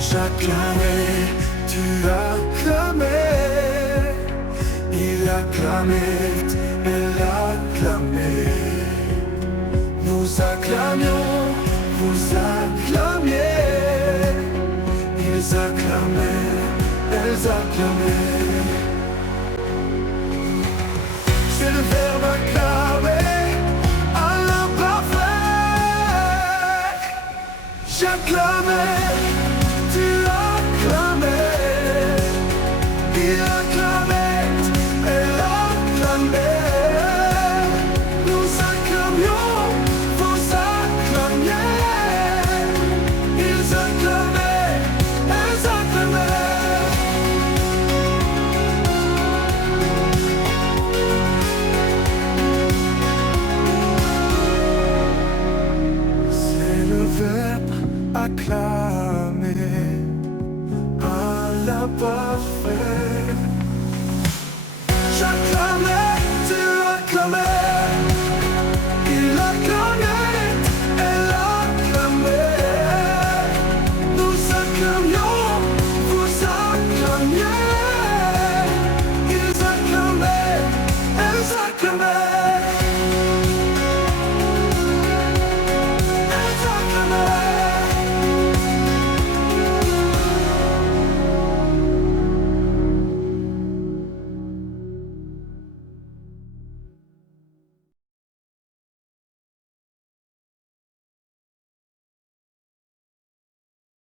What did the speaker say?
J'acclamais, tu acclamais, il acclamait, elle acclamait. Nous acclamions, vous acclamiez, ils acclamaient, elles acclamaient. C'est le verbe acclamer à l'imparfait. J'acclamais, tu acclamais, il acclamait, elle acclamait. Nous acclamions, vous acclamiez, ils acclamaient, elles acclamaient. C'est le verbe acclamer à l'imparfait. J'acclamais, tu acclamais, il acclamait, elle acclamait. Nous acclamions, vous acclamiez, ils acclamaient, elles acclamaient.